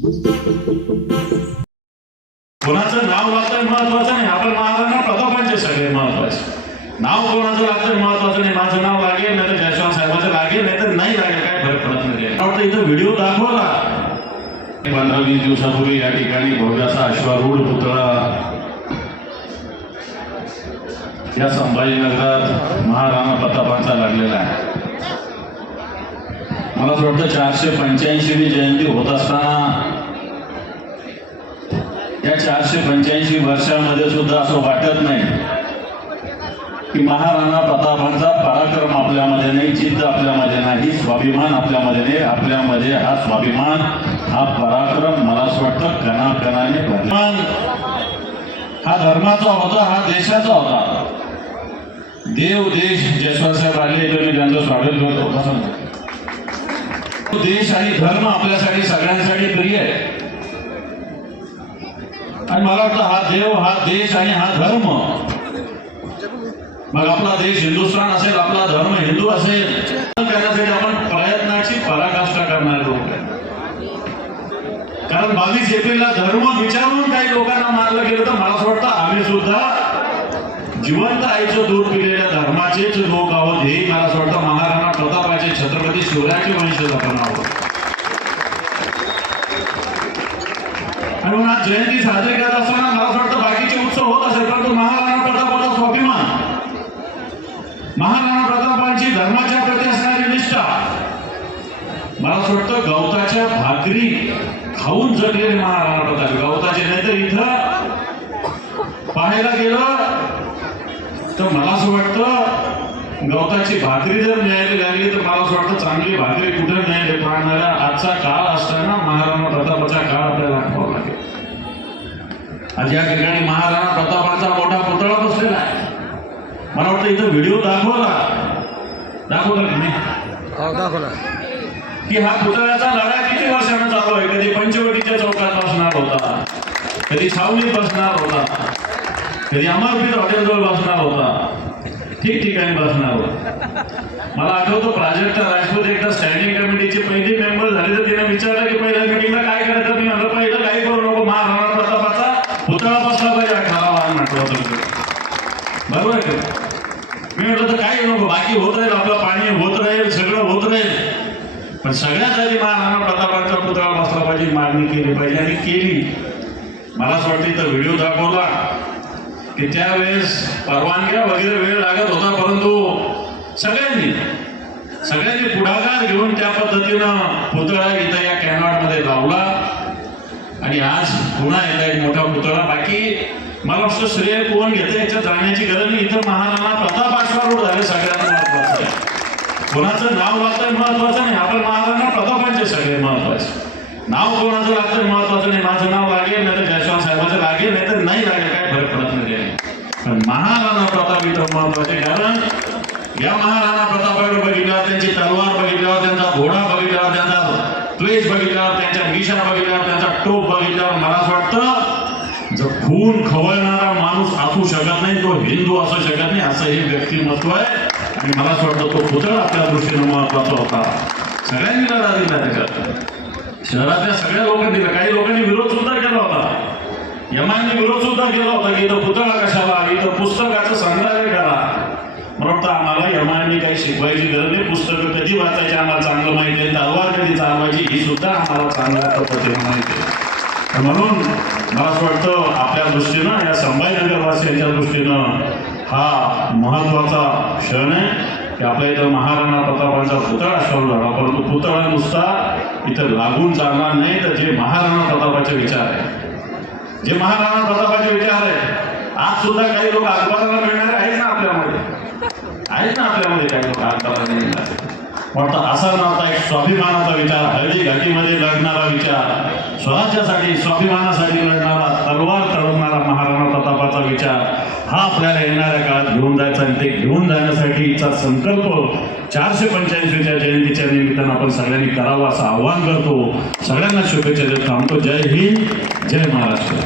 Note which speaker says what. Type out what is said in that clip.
Speaker 1: कोणाचं नाव लागतं महत्वाचं नाही. आपण महाराजांना प्रतापांचे सगळे महत्त्वाचे. नाव कोणाचं लागतं महत्वाचं नाही. माझं नाव लागेल नाही तर जयशवान साहेबांचं लागेल नाही तर नाही लागेल. काय फरक पडत नाही वाटतं इथं व्हिडिओ दाखवला. पंधरा वीस दिवसापूर्वी या ठिकाणी भव्याचा अश्वारूढ पुतळा. या संभाजीनगरात महाराणा प्रतापांचा लागलेला आहे. मला असं वाटतं चारशे पंच्याऐंशीवी जयंती होत असताना चारशे पंच्याऐंशी वर्षामध्ये सुद्धा असं वाटत नाही की महाराणा प्रतापांचा पराक्रम आपल्यामध्ये नाही जिद्द आपल्यामध्ये नाही स्वाभिमान आपल्यामध्ये नाही. आपल्यामध्ये हा स्वाभिमान हा पराक्रम मला असं वाटतं कणाकणाने भरमान हा धर्माचा होता हा देशाचा होता. देव देश जयस्वाल साहेब आले तर मी त्यांचं स्वागत करतो. देश आणि धर्म आपल्यासाठी सगळ्यांसाठी प्रिय आहे. आणि मला वाटतं हा देव हा देश आणि हा धर्म. मग आपला देश हिंदुस्थान असेल आपला धर्म हिंदू असेल करण्यासाठी आपण प्रयत्नाची पराकाष्ठा करणारे लोक कारण बावीस एप्रिलला धर्म विचारून काही लोकांना मारलं गेलं तर मला असं वाटतं आम्ही सुद्धा जिवंत आईचं दूर पिलेल्या धर्माचेच लोक आहोत हे मला असं वाटतं. महाराणा प्रतापाचे छत्रपती शिवरायाचे वंशज आपण आहोत. आणि म्हणून आज जयंती साजरी करत असताना मला असं वाटतं बाकीचे उत्सव होत असेल परंतु महाराणा प्रतापाचा स्वाभिमान महाराणा प्रतापांची धर्माच्या प्रती असणारी निष्ठा. मला असं वाटतं गवताच्या भाकरी खाऊन जगलेले महाराणा प्रताप. गवताचे नाही तर इथं पाहायला गेलं तर मला असं वाटतं गवताची भाकरी जर मिळायला लागली तर मला असं वाटतं चांगली भाकरी कुठे नाही पाहणारा आजचा काळ असताना महाराणा प्रतापाचा काळ आपल्याला आठवावा लागेल. आज या ठिकाणी महाराणा प्रतापांचा मोठा पुतळा बसलेला आहे. मला वाटतं इथं व्हिडिओ दाखवला. दाखवला की नाही?
Speaker 2: हो दाखवला.
Speaker 1: की हा पुतळ्याचा लढा किती वर्षानं चालू आहे? कधी पंचवटीच्या चौकात बसणार होता. कधी छावणीत बसणार होता. कधी अमरपीर हॉटेलजवळ बसणार होता. ठिकठिकाणी बसणार होता. मला आठवतो प्राजक्ता राजपूत एकदा स्टँडिंग कमिटीचे पहिले मेंबर झाले तर तिने विचारलं की पहिल्या मिटिंगला काय करायचं मी म्हणलं पहिलं काही करू नको महाराणा प्रतापाचा पुतळा बसला पाहिजे अठरा वाहन म्हटलं होतं बरोबर आहे का? मी म्हटलं तर काय नको बाकी होत राहील आपलं पाणी होत राहील सगळं होत राहील. पण सगळ्यात आधी महाराणा प्रतापांचा पुतळा बसला पाहिजे मागणी केली पाहिजे आणि केली. मला असं वाटतं इथं व्हिडिओ दाखवला. त्याच्या त्यावेळेस परवानग्या वगैरे वेळ लागत होता परंतु सगळ्यांनी सगळ्यांनी पुढाकार घेऊन त्या पद्धतीनं पुतळा इथं या कॅनॉटमध्ये लावला. आणि आज पुन्हा येत एक मोठा पुतळा. बाकी मला वाटतं श्रेय कोण घेतं याच्यात जाण्याची गरज नाही. इथं महाराणा प्रताप आश्वारूढ झाले सगळ्यात महत्वाचं आहे कोणाचं नाव लागतंय महत्वाचं नाही. आपण महाराणा प्रतापांचे सगळे महत्त्वाचे नाव कोणाचं लागतंय महत्वाचं नाही. माझं नाव लागेल नाही तर जयस्वाल साहेबाचं लागेल नाही तर नाही लागेल. काय फरक पडत नाही त्याने. पण महाराणा प्रताप इथं महत्त्वाचे कारण या महाराणा प्रतापाकडे बघितल्यावर त्यांची तलवार बघितल्यावर त्यांचा घोडा बघितल्यावर त्यांचा द्वेष बघितल्यावर त्यांच्या मिशा बघितल्यावर त्यांचा टोप बघितल्यावर मला असं वाटतं जो खून खवळणारा माणूस असू शकत नाही तो हिंदू असू शकत नाही असं हे व्यक्तिमत्व आहे. आणि मला असं वाटतं तो पुतळा आपल्या दृष्टीनं महत्त्वाचा होता. सगळ्यांनी लढा दिला त्याच्यात. शहरातल्या सगळ्या लोकांनी दिला काही लोकांनी विरोध सुद्धा केला. यमांनी विरोध सुद्धा केला होता की इथं पुतळा कशाला? इथं पुस्तकाचं संग्रहालय करा. मला वाटतं आम्हाला यमांनी काही शिकवायची गरज नाही. पुस्तकं कधी वाचायची आम्हाला चांगलं माहिती आहे. तलवार कधी चालवायची ही सुद्धा आम्हाला चांगल्या पद्धतीनं माहिती आहे. म्हणून मला असं वाटतं आपल्या दृष्टीनं या संभाजीनगरवासियांच्या दृष्टीनं हा महत्त्वाचा क्षण आहे. की आपल्या इथं महाराणा प्रतापांचा पुतळा सुरू झाला परंतु पुतळा नुसता इथं लागून चालणार नाही. तर जे महाराणा प्रतापाचे विचार आहे जे महाराणा प्रतापाचे विचार आहेत आज सुद्धा काही लोक अकबराला मिळणारे आहेत ना आपल्यामध्ये. आहेत ना आपल्यामध्ये काही लोक अकबराला मिळणारे. पण असा नव्हता एक स्वाभिमानाचा विचार हळदी घाटीमध्ये लढणारा विचार. स्वराज्यासाठी स्वाभिमानासाठी लढणारा तलवार तळवणारा महाराणा प्रतापाचा विचार हा आपल्याला येणाऱ्या काळात घेऊन जायचा आणि ते घेऊन जाण्यासाठीचा संकल्प चारशे पंच्याऐंशीच्या जयंतीच्या निमित्तानं आपण सगळ्यांनी करावा असं आवाहन करतो. सगळ्यांना शुभेच्छा देत थांबतो. जय हिंद. जय महाराष्ट्र.